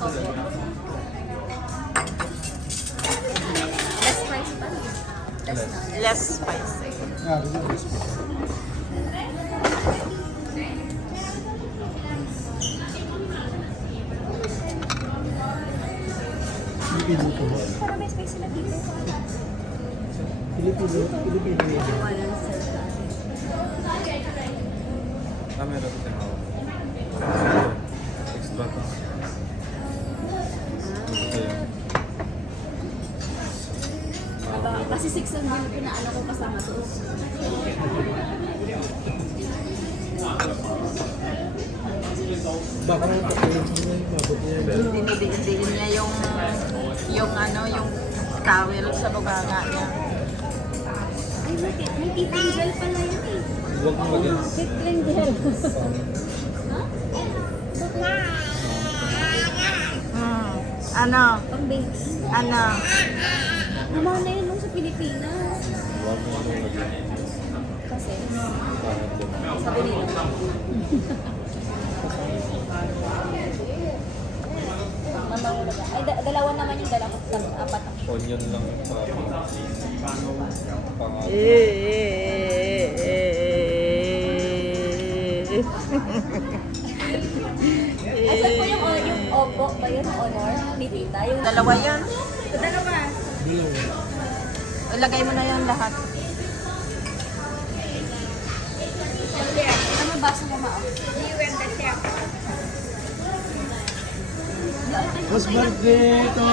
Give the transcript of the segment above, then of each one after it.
Opo. Less spicy pa. Less spicy. Parang may spicy na dito. Filipino. Walang sir. Meron din ako. Extra to. Ito yun. Kasi 6 ang pinaano ko kasama sauce. Baka mabot niya. Dinidiin niya yung ano, yung towel sa buganga niya. Ay, may tipping gel pala yun eh. Huwag mo lagyan. Tipping gel. Ano? Pang base. Ano? Namahal na yun nung sa Pilipinas. Huwag mo lagyan. Kasi, Bakit yun? sabi nila. Mamahulaga. Ay, dalawa naman yung dala ko. Apat ang Onion lang yung pangalan. Ay, saan po yung opo ba yun? Honor ni tita? Yung Dalawa yan. Dalawa. Ilagay mo na yan lahat. Ano basa mo mao? Mas birthday ito.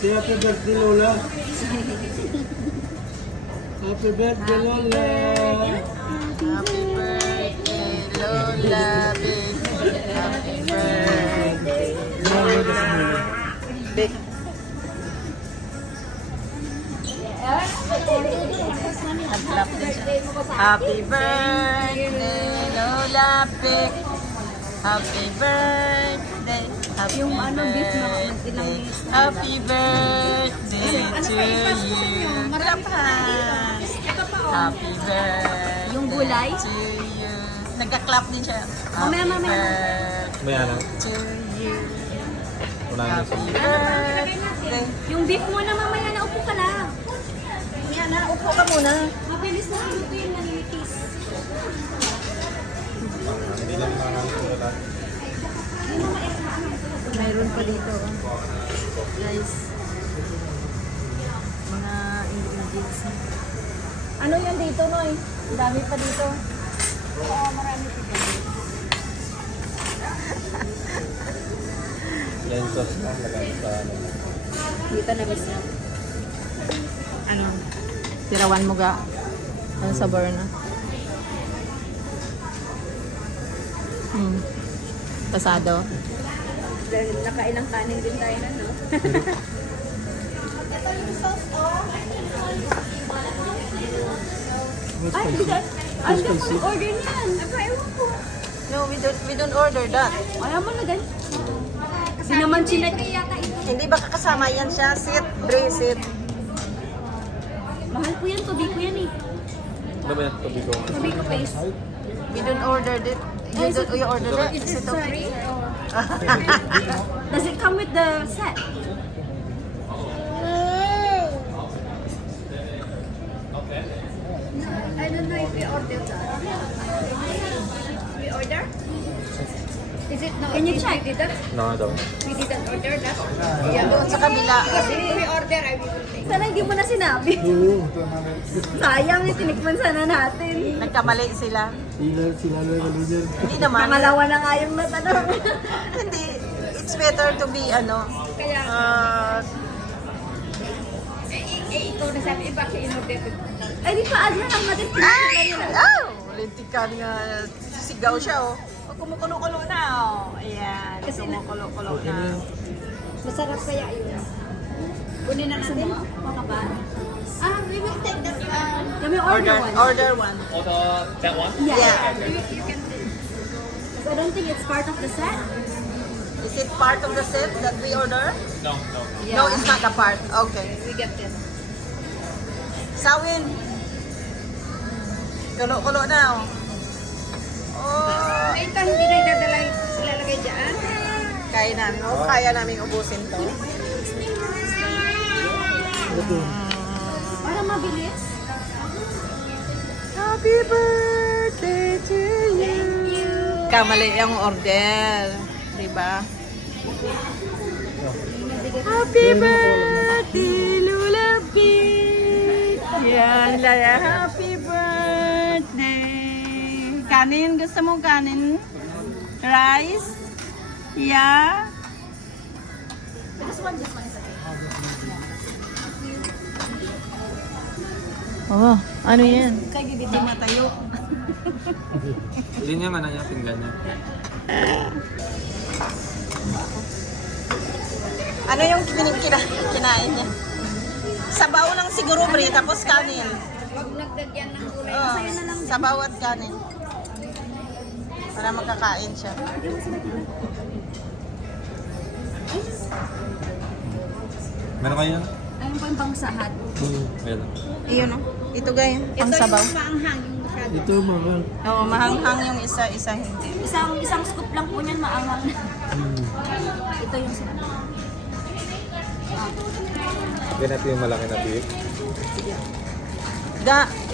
Si happy birthday Lola. Happy birthday Lola. Happy birthday, Lola, baby. Happy birthday, Lola. Big. Nag-clap din siya. Happy birthday, Lola, big. Happy birthday. Happy Yung ano, beef na birthday. ilang minutes na Happy birthday to you. Clap hands. Happy birthday Yung gulay? to you. Nagka-clap din siya. Mamaya, Happy mamaya. birthday Maya lang. to you. Wala na Happy sa birthday. Yung beef mo na mamaya na upo ka lang. Yan na, upo ka muna. Mabilis na luto yung nanilitis. Hindi lang nakakasulat. Mayroon pa dito. Guys. Mga ingredients. Ano yan dito, Noy? Ang dami pa dito. Oo, marami pa dito. Yan sauce na lagay sa ano. Dito na miss na. Ano? Tirawan mo ga. Ang sabor na. Pasado. Dahil nakailang kanin din tayo na, no? Ay, bigat! Ay, hindi mo order niyan. Ay, ewan ko. No, we don't order that. Ayaw mo na gan. Kasi naman chinek. Hindi ba kakasama yan siya? Sit, sit. Mahal po yan, tubi ko yan eh. Ano ba yan? Tubig ko. Tubi ko paste. We don't order it. You order it? Is it okay? Does it come with the set? I don't know if we ordered that. We order? Is it not? Can you check? We didn't, No, daw. we didn't order that? Doon sa kabila. Kasi if we order, I will take. Sana hindi mo na sinabi. Oo. Sayang, tinikman sana natin. Nagkamali sila. Sila na leader. Hindi naman. Pangalawa na nga yung natanong. Hindi. It's better to be ano. Kaya, ikaw na sabi, bakit in-order? Ay, di pa, adyan ang natin. Lintikan nga. Sigaw siya oh. Kumukulo-kulo na oh. Ayan. Kasi Kumukulo-kulo na. Masarap kaya yun. Kunin na natin. Maka ba? We will take that. Can we order one? Order one. Order that one? Yeah. Yeah. You can take. I don't think it's part of the set. Is it part of the set that we order? No, no. No, it's not a part. Okay. We get this. Sawin. Kulo-kulo na oh. Oh. Ito, hindi na idadala ilalagay dyan. Kaya namin. Oh, kaya namin ubusin to. Ito. Para mabilis. Happy birthday to you. Kamali yung order. Diba? Happy birthday, Lulabi. Yan, Lala. Happy birthday. Kanin? Gusto mo kanin? Rice? Yeah? This one is okay. Oh, ano yan? Kay bibit Hindi matayo. Hindi niya man ang pinggan niya. Ano yung kinain niya? Sabaw lang siguro, Bri, tapos kanin. Pag nagdagyan ng gulay, Oh, masaya na lang. sabaw at kanin. Para makakain siya. Meron kayo yan? Ayun pa yung pangsahat. Meron. Iyon, oh. Ito gaya, pang Ito sabaw. yung maanghang, yung masyado. Ito, mahal. Oo, mahanghang yung isa hindi. Isang scoop lang po niyan, maanghang. Ito yung sarap. Hindi natin yung malaki na beef.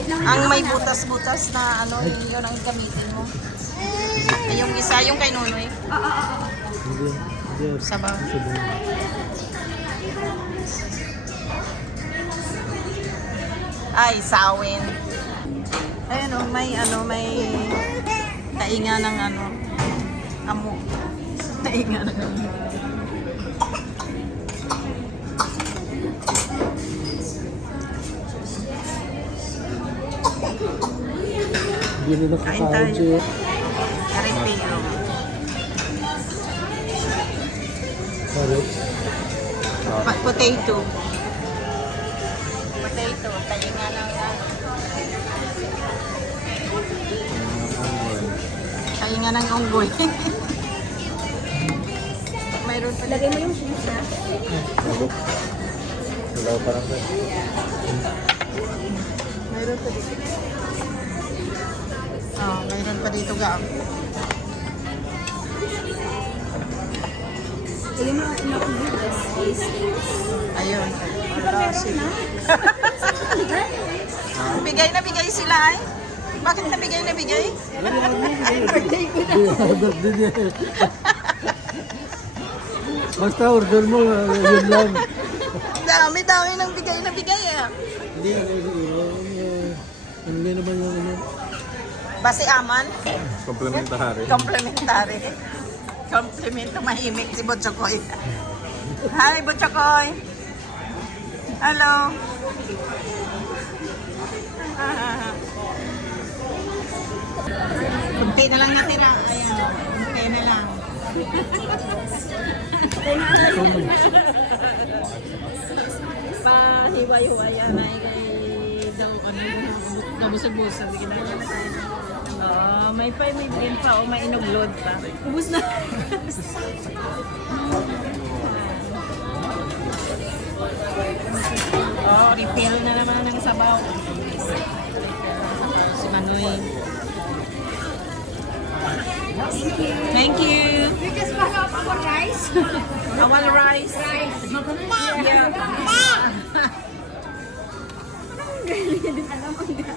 Ang may butas-butas na ano, yun ang gamitin mo. Yung isa, yung kay Nunoy. Hindi. Hindi. Sabaw. Ay, sawin. Ayun oh, may tainga ng ano, amo. Tainga ng amo. Hindi na Kain nakakain tayo. siya. Karipino. Carrots. Potato. Potato, tainga ng ano. Tainga ng unggoy. Mayroon pa. Lagay mo yung cheese na. Ilaw parang ba? Mayroon pa dito. Oh, mayroon pa dito gaam. Ili mo natin ako dito. Ayun. Wala sila. Bigay na bigay sila ay. Bakit nabigay na bigay? Birthday niya. Basta order mo, yun lang. Dami-dami ng bigay na bigay ah. Hindi, ano naman yung ano. Basi aman. Komplementary. Komplementary. Komplemento mahimik si Butchokoy. Hi, Butchokoy. Hello. Kunti na lang natira. Ayan. Kunti na lang. Pahiwa-hiwayan ay kay daw ano nabusog-busog. Ginagawa na tayo. Oh, may din pa o may inuglod pa. Ubus na. Oh, refill na naman ng sabaw. Si Manoy. Thank you. Thank you. You just pack up our rice. Awal rice. Rice. Yeah.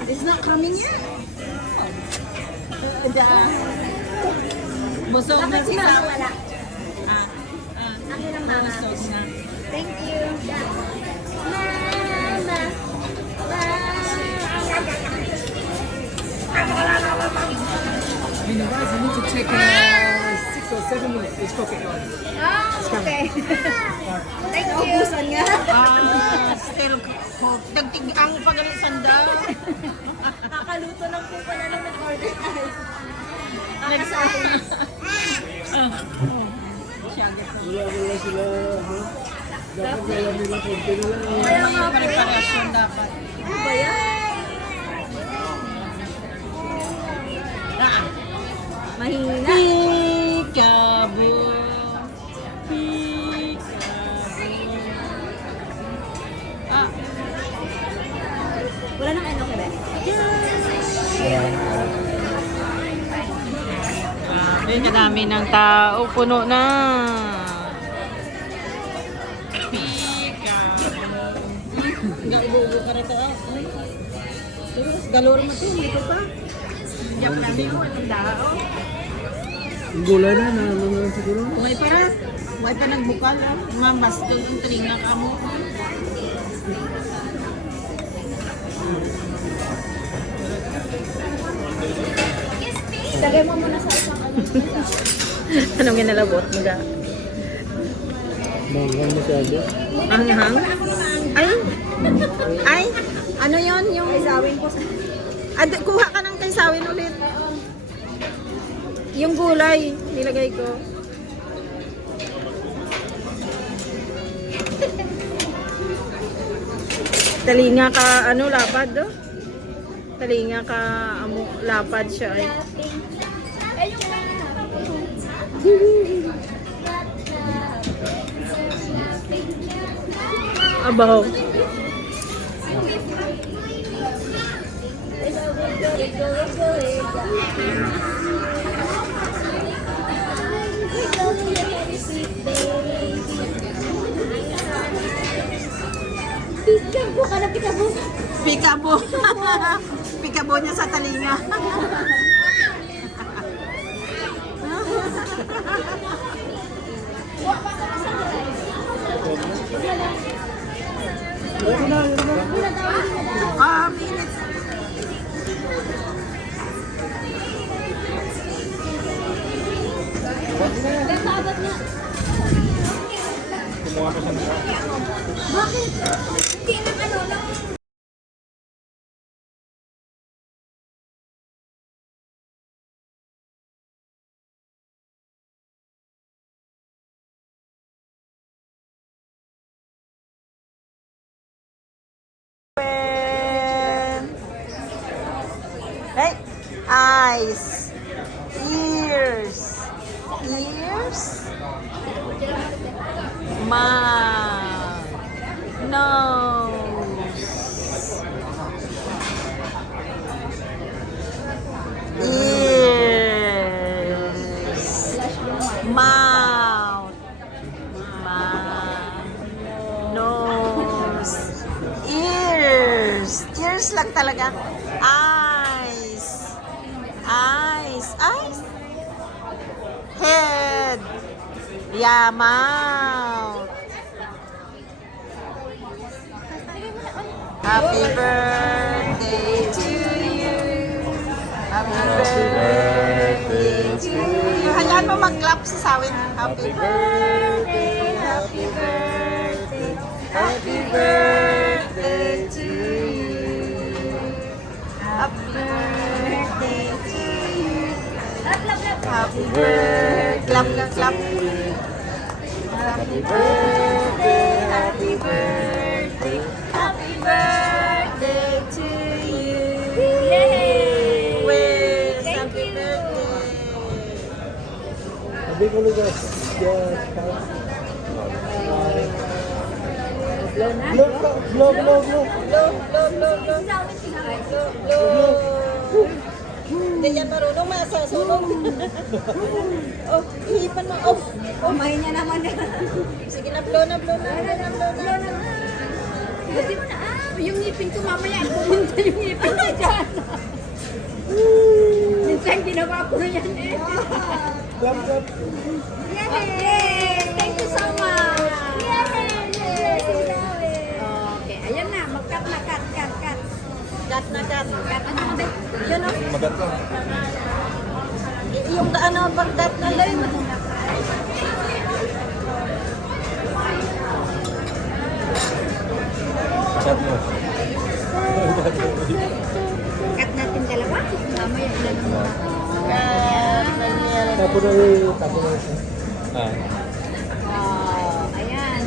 It's not coming yet. Busog na Dapat si si mama Sam. wala. Ah, Akin ang mama. busog na. Thank you. Mama. You need to take 6 or 7 minutes. It's cooking on. Ah, okay. Thank you. Ubusan nga. Still cook. Dagtig ang pagalisan daw. Kakaluto lang po pala nung nag-order tayo. Wala sila. Dapat kaya nila konti na lang. Kaya nga preparasyon dapat. Ano ba yan? Mahina. Peekaboo. Peekaboo. Ah, Wala nang ano ka ba? grabe. kadami ng tao. Puno na. Enggak ibu-ibu ka rito. Terus galur mo ito. Dito pa. Diyak namin mo. Itong tao. Gulay na mga siguro. May parat. May pa nagbukal. Mambas doon ang talinga ka mo. Lagay mo muna sa isang ano. Anong ginalabot mo da? Manghang masyado. Anghang? Ay! Ay! Ano yon yung... Isawin ko sa... Kuha ka ng kaysawin ulit. Yung gulay, nilagay ko. Talinga ka, ano, lapad, do? Talinga ka, lapad siya ay. Ay, yung Abaw. Pikabo ka na, pikabo. Pikabo. Pikabo niya sa talinga. Minute. Nagsabat nga. Kumuha ka siya ng Bakit? Hindi na ano lang. Hey, eyes, ears, mouth, nose, ears, mouth, nose, ears lang talaga. Eyes, head, yeah, mouth. Happy birthday to you. Happy birthday to you. Hayaan mo mag-clap si Sawin. Happy birthday, happy birthday, happy birthday to you. Happy birthday to you. Happy birthday. Clap, clap, clap. Happy birthday, happy birthday, happy birthday to you. Yay! Wes, Thank happy you. birthday. Sabi ko lugar. Blow. Hindi yan marunong masasunog. Oh, ihipan mo. Oh, Kumain niya naman. sige na, blow na. Buti mo na. Yung ngipin ko mamaya. Pumunta yung ngipin ko dyan. Minsan ginawa ko na yan eh. Yay! Thank you so much. Yay! Okay, ayan na. Mag-cut na, cut. cut na cut. Cut na. Yun o. magat lang. Yung ano, pag cut na lang. Chat mo. Cut natin dalawa. Mamaya ilan mo. Tapos na isa. Ah. Ayan.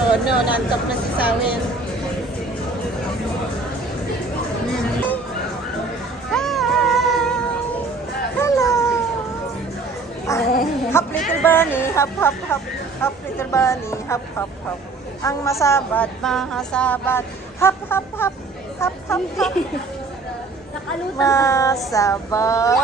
Oh no, nantap na si Sawin. Hello. Hop little bunny, hop hop hop. Hop little bunny, hop hop hop. Ang masabat, mahasabat. Hop hop hop. Hop hop hop. Nakalutan. Masabaw!